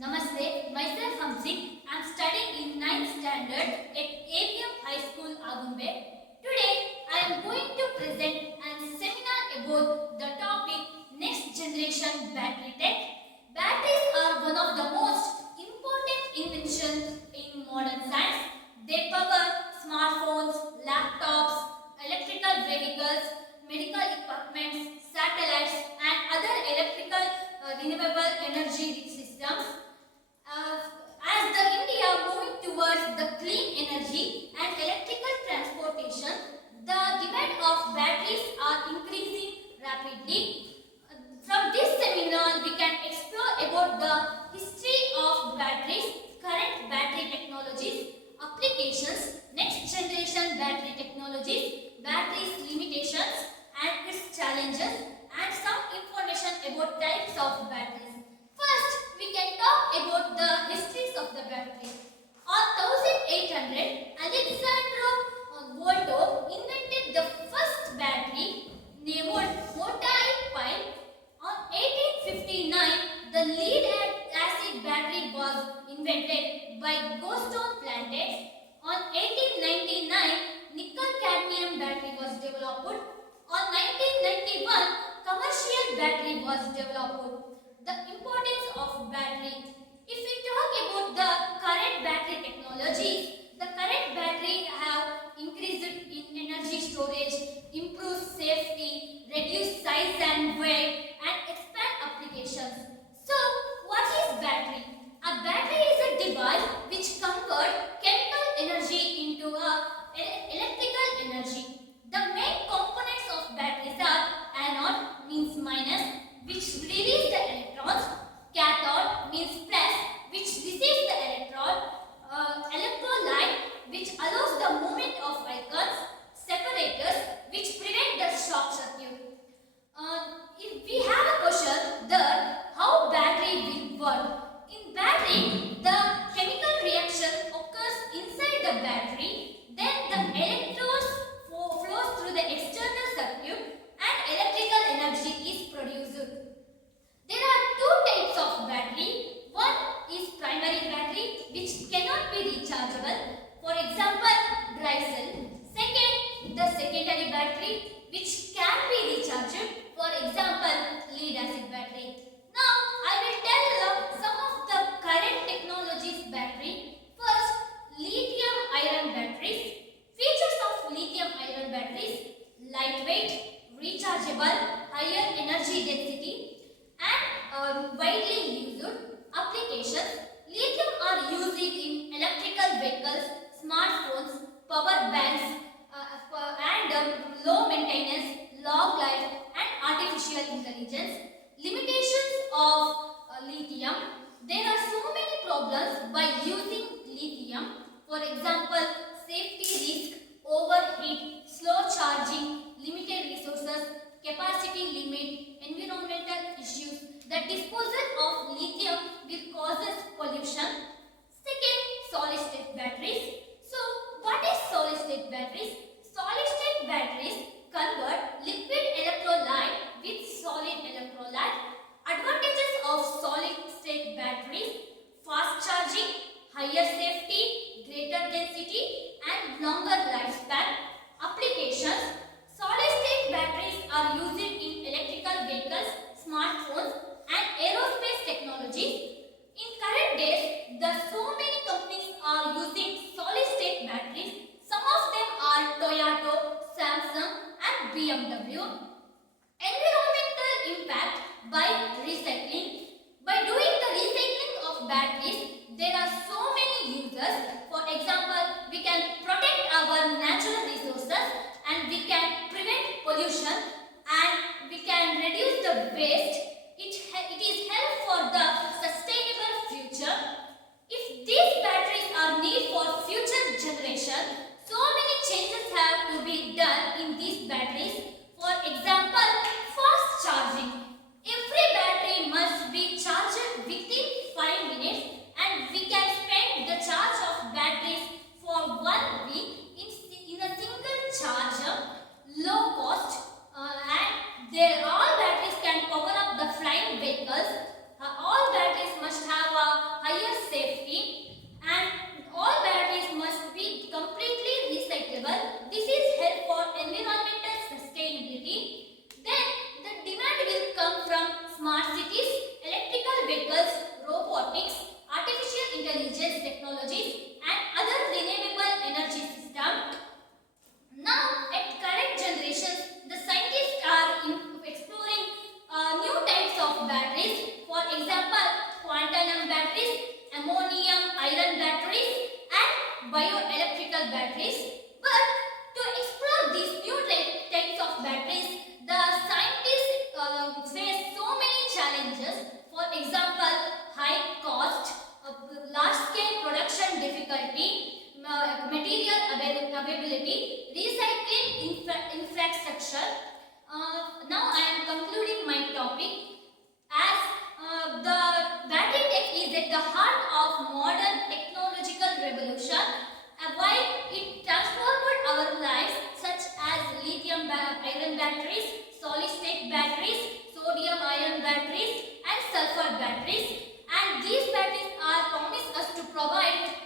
Namaste, myself Hamzik. I am studying in 9th standard at AVM High School, Agumbe. Today, I am going to present a seminar about the topic Next Generation Battery Tech. Batteries are one of the most important inventions in modern science. They power smartphones, laptops, electrical vehicles, medical equipment, satellites, and other electrical renewable energy systems. As the India moving towards the clean energy and electrical transportation, the demand of batteries are increasing rapidly. From this seminar, we can explore about the history of batteries, current battery technologies, applications, next generation battery technologies, batteries limitations and its challenges, and some information about types of batteries. First, we can talk about the histories of the battery. On 1800, Alexander Volta invented the first battery named Motai pile. On 1859, the lead acid battery was invented by Goston Plantet. On 1899, nickel cadmium battery was developed. On 1991, commercial battery was developed. The importance of battery. If we talk about the current battery technologies, the current battery have increased in energy storage, improved safety, reduced size and weight, and expand applications. So, what is battery? A battery is a device which converts chemical energy into electrical energy. The main components of batteries are anode means minus, which release the electrons, cathode means plus, which receives the electron, electrolyte, which allows the movement of ions, separators, which prevent the shock circuit. If we have a question that how battery will work. In battery, the chemical reaction occurs inside the battery, then the electrons flows through the external circuit and electrical energy is produced. There are two types of battery. One is primary battery which cannot be rechargeable. For example, dry cell. Second, the secondary battery which can be recharged. For example, lead acid battery. Now, I will tell some of the current technologies battery. First, lithium ion batteries. Features of lithium ion batteries: lightweight, rechargeable, higher energy density, and widely used applications. Lithium are used in electrical vehicles, smartphones, power banks, and low maintenance, long life, and artificial intelligence. Limitations of lithium. There are so many problems by using lithium. For example, safety risk, overheat, slow charging, limited resources, capacity limit, environmental issues. The disposal of lithium will causes pollution. Second, solid state batteries. So, what is solid state batteries? Solid state batteries convert liquid electrolyte with solid electrolyte. Advantages of solid state batteries: fast charging, higher safety, greater density, and longer lifespan. Applications: solid state batteries are used in electrical vehicles, smartphones, and aerospace technologies. In current days, so many companies are using solid state batteries. Some of them are Toyota, Samsung, and BMW. Environmental impact by recycling. By doing the recycling of batteries, there are so many uses. For example, we can protect our natural resources and we can robotics, artificial intelligence technologies, and other renewable energy systems. Now, at current generations, the scientists are exploring new types of batteries. For example, quantum batteries, ammonium ion batteries, and bioelectrical batteries. But to explore these new types of batteries, the scientists face so many challenges. For example, high cost, large-scale production difficulty, material availability, recycling infrastructure. Now I am concluding my topic as the battery tech is at the heart of modern technological revolution. While it transformed our lives, such as lithium-ion batteries, solid-state batteries, sodium-ion batteries, and sulfur batteries, and these batteries are promised us to provide